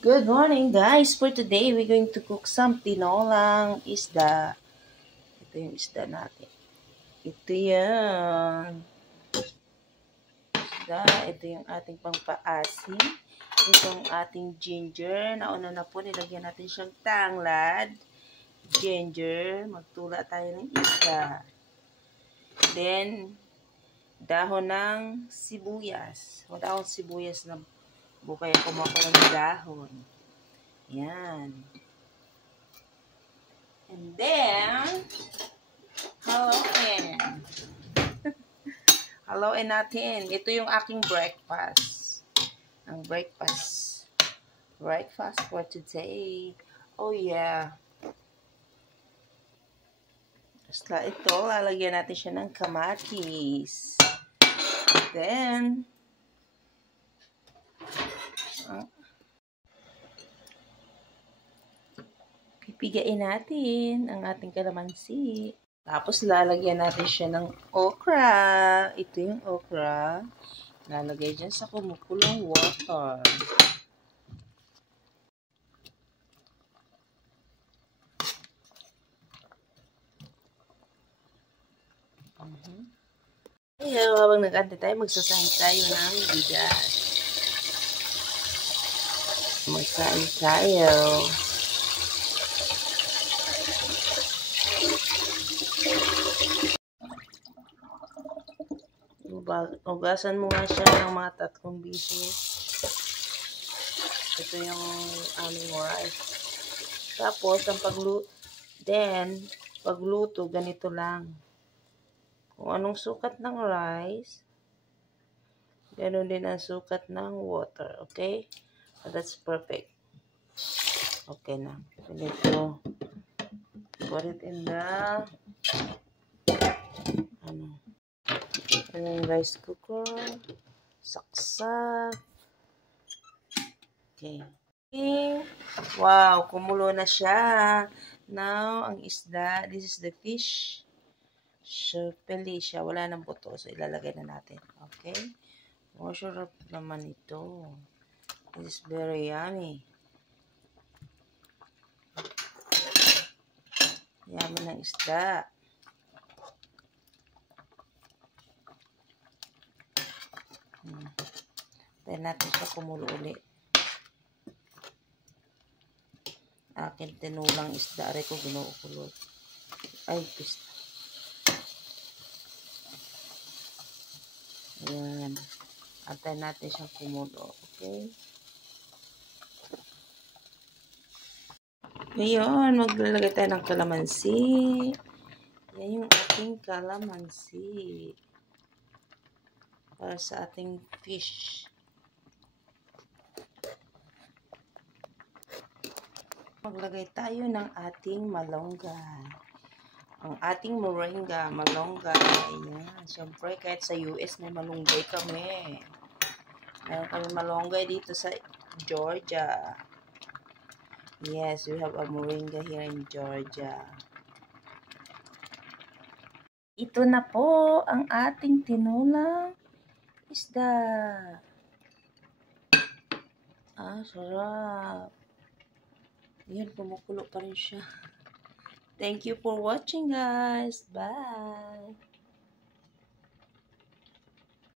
Good morning, guys. For today, we're going to cook some tinolang isda. Ito yung isda natin. Ito yung isda. Ito yung ating pangpaasim. Ito yung ating ginger. Nauna na po, nilagyan natin siyang tanglad. Ginger. Magtula tayo ng isda. Then, dahon ng sibuyas. Dahon sibuyas na bukay ako ng dahon. Yan. And then, haluin natin. Ito yung aking breakfast. Ang breakfast. Breakfast for today. Oh, yeah. Basta ito, lalagyan natin siya ng kamatis. Then, pipigain natin ang ating kalamansi. Tapos, lalagyan natin siya ng okra. Ito yung okra. Lalagay dyan sa kumukulong water. Ayaw, habang nag-ante tayo, magsasahin tayo ng bigas. Magsahin tayo. Ugasan mo nga siya ng mga 3 beses. Ito yung aming rice. Tapos, ang pagluto, ganito lang. Kung anong sukat ng rice, ganoon din ang sukat ng water. Okay? So, that's perfect. Okay na. We need to put it in the rice cooker. Saksak. Okay. Wow, kumulo na siya. Now, ang isda, this is the fish. So, pili siya. Wala nang buto. So, ilalagay na natin. Okay? Masarap naman ito. This is very yummy. Yummy ng isda. Tayo natin siya kumulo ulit. Akin tinulang isda. Aray ko ginuukulot. Ay, pista. Ayan. Antay natin siyang kumulo. Okay? Ngayon, maglalagay tayo ng kalamansi. Yan yung ating kalamansi. Para sa ating fish. Maglagay tayo ng ating malunggay. Ang ating moringa, malunggay. Ayan. Siyempre, kahit sa US may malunggay kami. Meron kami malunggay dito sa Georgia. Yes, we have a moringa here in Georgia. Ito na po ang ating tinulang isda. Sarap. Yan, kumukulo pa rin siya. Thank you for watching, guys. Bye!